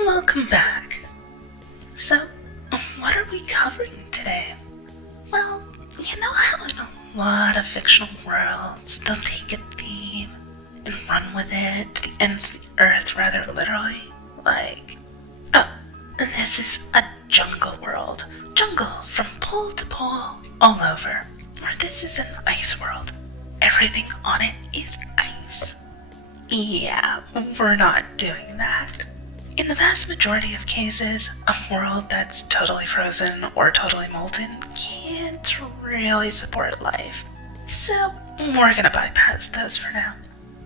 Welcome back. So, what are we covering today? Well, you know how in a lot of fictional worlds, they'll take a theme and run with it to the ends of the earth rather literally? Like, oh, this is a jungle world. Jungle from pole to pole, all over. Or this is an ice world. Everything on it is ice. Yeah, we're not doing that. In the vast majority of cases, a world that's totally frozen or totally molten can't really support life. So we're gonna bypass those for now.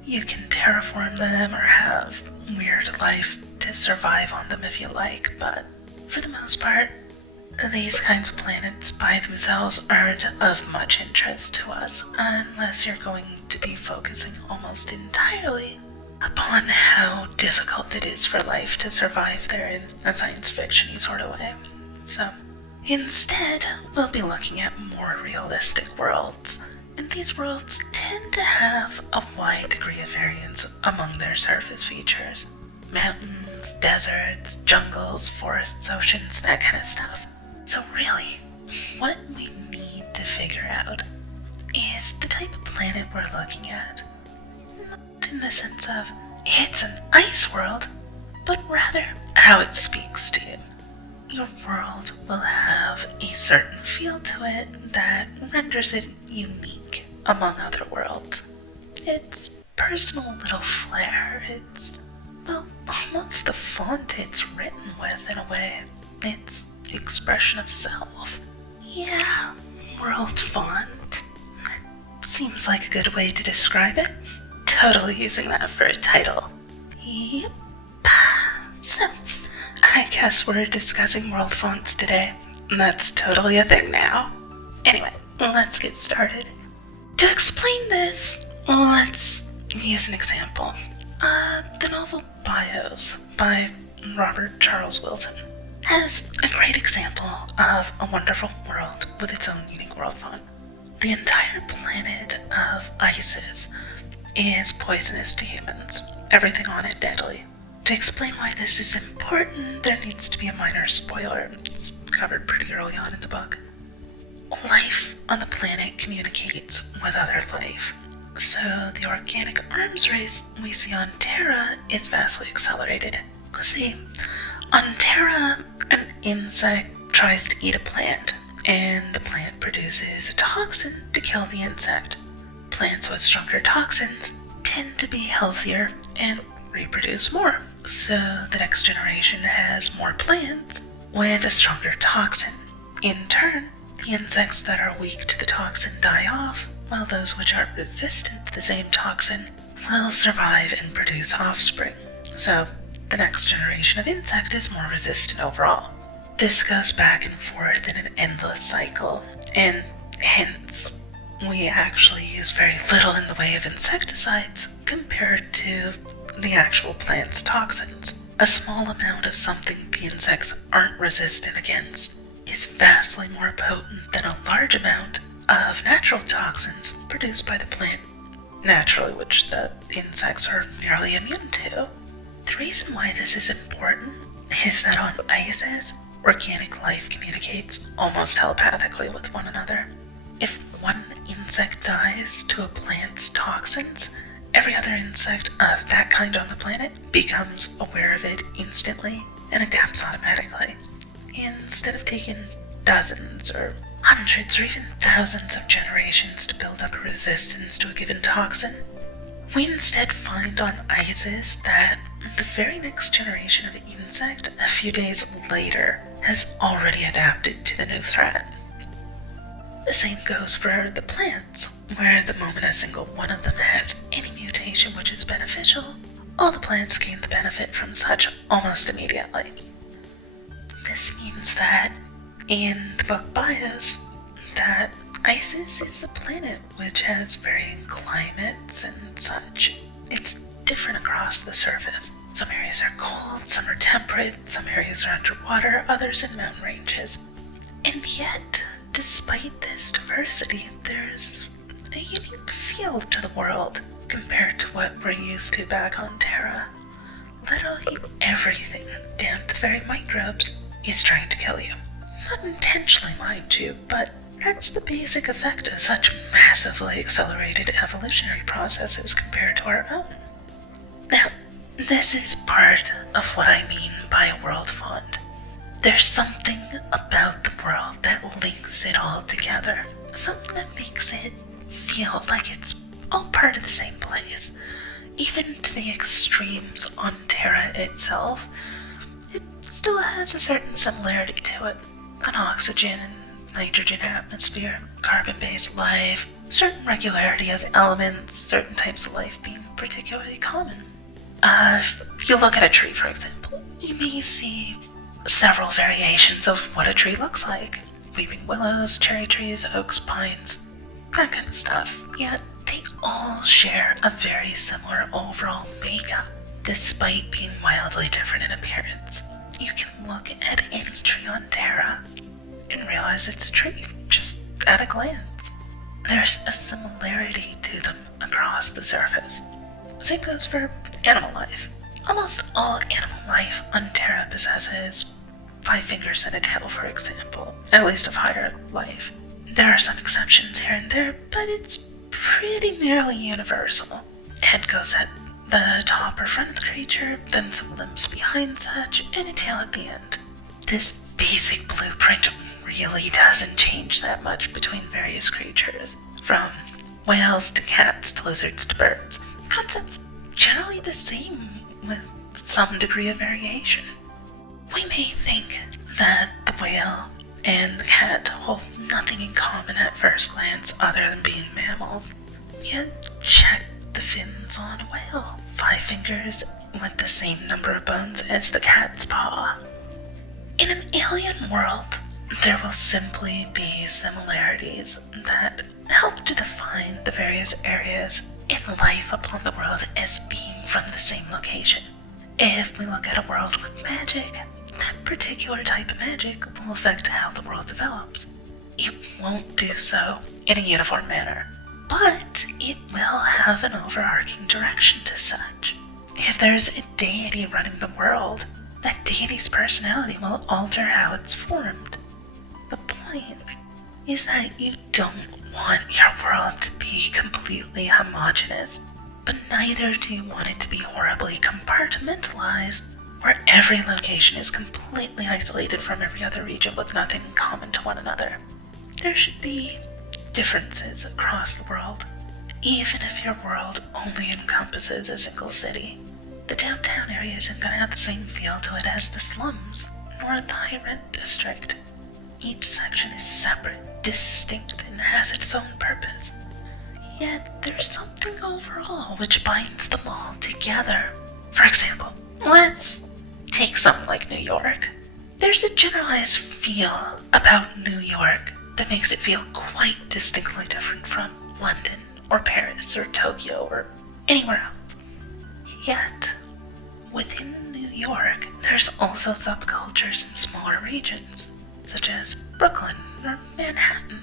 You can terraform them or have weird life to survive on them if you like, but for the most part, these kinds of planets by themselves aren't of much interest to us unless you're going to be focusing almost entirely upon how difficult it is for life to survive there in a science fiction-y sort of way. So, instead, we'll be looking at more realistic worlds, and these worlds tend to have a wide degree of variance among their surface features. Mountains, deserts, jungles, forests, oceans, that kind of stuff. So really, what we need to figure out is the type of planet we're looking at. Not in the sense of, it's an ice world, but rather how it speaks to you. Your world will have a certain feel to it that renders it unique among other worlds. It's personal little flair. It's, well, almost the font it's written with in a way. It's the expression of self. Yeah, Worldfont. Seems like a good way to describe it. Totally using that for a title. Yep. So, I guess we're discussing world fonts today. That's totally a thing now. Anyway, let's get started. To explain this, let's use an example. The novel Bios by Robert Charles Wilson has a great example of a wonderful world with its own unique world font. The entire planet of Isis is poisonous to humans, everything on it deadly. To explain why this is important, there needs to be a minor spoiler. It's covered pretty early on in the book. Life on the planet communicates with other life, so the organic arms race we see on Terra is vastly accelerated. See, on Terra, an insect tries to eat a plant, and the plant produces a toxin to kill the insect. Plants with stronger toxins tend to be healthier and reproduce more, so the next generation has more plants with a stronger toxin. In turn, the insects that are weak to the toxin die off, while those which are resistant to the same toxin will survive and produce offspring. So, the next generation of insect is more resistant overall. This goes back and forth in an endless cycle, and hence, we actually use very little in the way of insecticides compared to the actual plant's toxins. A small amount of something the insects aren't resistant against is vastly more potent than a large amount of natural toxins produced by the plant, naturally which the insects are nearly immune to. The reason why this is important is that on Isis, organic life communicates almost telepathically with one another. If one insect dies to a plant's toxins, every other insect of that kind on the planet becomes aware of it instantly and adapts automatically. Instead of taking dozens or hundreds or even thousands of generations to build up a resistance to a given toxin, we instead find on Isis that the very next generation of insect a few days later has already adapted to the new threat. The same goes for the plants, where the moment a single one of them has any mutation which is beneficial, all the plants gain the benefit from such almost immediately. This means that in the book Bios, that Isis is a planet which has varying climates and such. It's different across the surface. Some areas are cold, some are temperate, some areas are underwater, others in mountain ranges. And yet, despite this diversity, there's feel to the world compared to what we're used to back on Terra. Literally everything, down to the very microbes, is trying to kill you. Not intentionally, mind you, but that's the basic effect of such massively accelerated evolutionary processes compared to our own. Now, this is part of what I mean by Worldfont. There's something about the world that links it all together, something that makes it feel like it's all part of the same place. Even to the extremes on Terra itself, it still has a certain similarity to it. An oxygen and nitrogen atmosphere, carbon-based life, certain regularity of elements, certain types of life being particularly common. If you look at a tree, for example, you may see several variations of what a tree looks like. Weeping willows, cherry trees, oaks, pines, that kind of stuff. Yet they all share a very similar overall makeup, despite being wildly different in appearance. You can look at any tree on Terra and realize it's a tree, just at a glance. There's a similarity to them across the surface. Same goes for animal life. Almost all animal life on Terra possesses 5 fingers and a tail, for example, at least of higher life. There are some exceptions here and there, but it's pretty nearly universal. Head goes at the top or front of the creature, then some limbs behind such, and a tail at the end. This basic blueprint really doesn't change that much between various creatures, from whales to cats to lizards to birds. Concepts generally the same, with some degree of variation. We may think that the whale and the cat hold nothing in common at first glance other than being mammals. Yet check the fins on a whale. 5 fingers with the same number of bones as the cat's paw. In an alien world, there will simply be similarities that help to define the various areas in life upon the world as being from the same location. If we look at a world with magic, that particular type of magic will affect how the world develops. It won't do so in a uniform manner, but it will have an overarching direction to such. If there's a deity running the world, that deity's personality will alter how it's formed. The point is that you don't want your world to be completely homogeneous, but neither do you want it to be horribly compartmentalized, where every location is completely isolated from every other region with nothing in common to one another. There should be differences across the world, even if your world only encompasses a single city. The downtown area isn't going to have the same feel to it as the slums, nor the high-rent district. Each section is separate, distinct, and has its own purpose. Yet there's something overall which binds them all together. For example, let's take something like New York. There's a generalized feel about New York that makes it feel quite distinctly different from London or Paris or Tokyo or anywhere else. Yet, within New York, there's also subcultures in smaller regions, such as Brooklyn or Manhattan.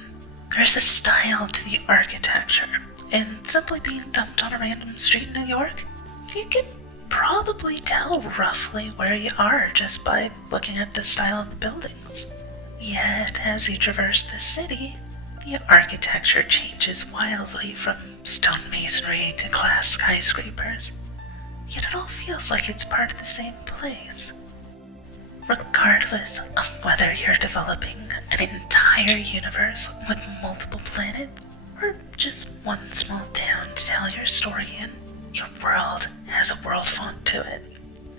There's a style to the architecture, and simply being dumped on a random street in New York, you can probably tell roughly where you are just by looking at the style of the buildings. Yet, as you traverse the city, the architecture changes wildly from stonemasonry to glass skyscrapers. Yet it all feels like it's part of the same place. Regardless of whether you're developing an entire universe with multiple planets, or just one small town to tell your story in, your world has a world font to it.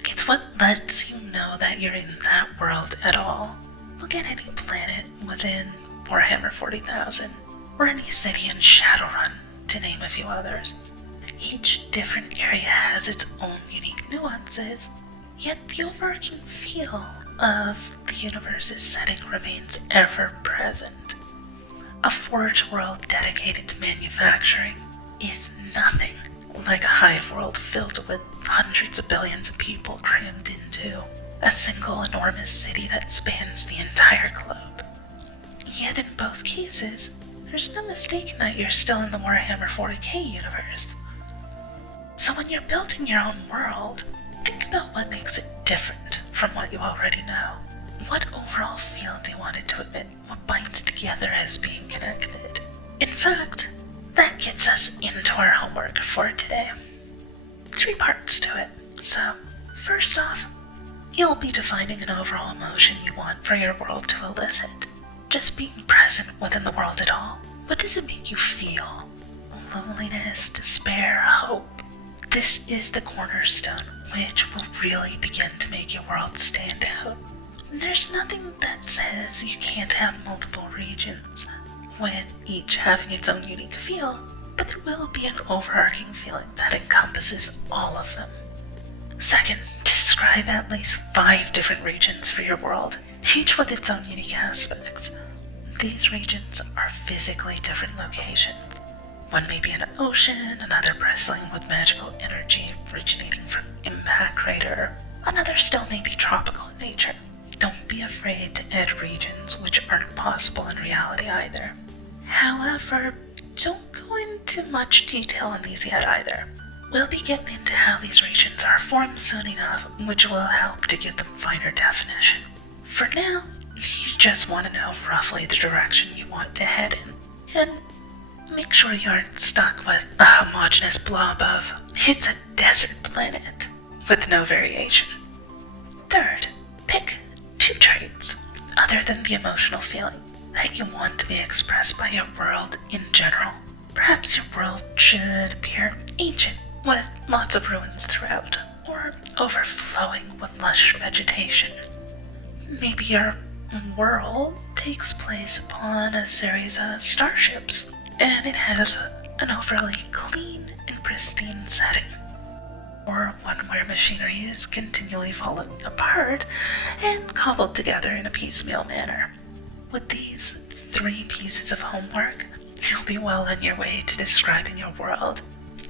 It's what lets you know that you're in that world at all. Look at any planet within Warhammer 40,000, or any city in Shadowrun, to name a few others. Each different area has its own unique nuances, yet the overarching feel of the universe's setting remains ever present. A forge world dedicated to manufacturing is nothing like a hive world filled with hundreds of billions of people crammed into a single enormous city that spans the entire globe. Yet in both cases, there's no mistaking that you're still in the Warhammer 40k universe. So when you're building your own world, think about what makes it different from what you already know. What overall feel do you want it to emit? What binds together as being connected? In fact, that gets us into our homework for today. 3 parts to it. So, first off, you'll be defining an overall emotion you want for your world to elicit. Just being present within the world at all. What does it make you feel? Loneliness, despair, hope. This is the cornerstone, which will really begin to make your world stand out. There's nothing that says you can't have multiple regions, with each having its own unique feel, but there will be an overarching feeling that encompasses all of them. Second, describe at least 5 different regions for your world, each with its own unique aspects. These regions are physically different locations. One may be an ocean, another bristling with magical energy originating from impact crater, another still may be tropical in nature. Don't be afraid to add regions which aren't possible in reality either. However, don't go into much detail on these yet either. We'll be getting into how these regions are formed soon enough, which will help to give them finer definition. For now, you just want to know roughly the direction you want to head in, and make sure you aren't stuck with a homogeneous blob of, it's a desert planet, with no variation. Third, pick 2 traits, other than the emotional feeling, that you want to be expressed by your world in general. Perhaps your world should appear ancient, with lots of ruins throughout, or overflowing with lush vegetation. Maybe your world takes place upon a series of starships, and it has an overly clean and pristine setting. Or one where machinery is continually falling apart and cobbled together in a piecemeal manner. With these 3 pieces of homework, you'll be well on your way to describing your world,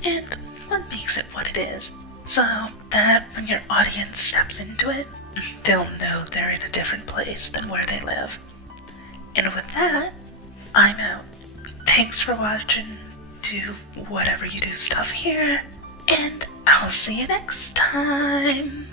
and what makes it what it is, so that when your audience steps into it, they'll know they're in a different place than where they live. And with that, I'm out. Thanks for watching. Do whatever you do stuff here, and I'll see you next time.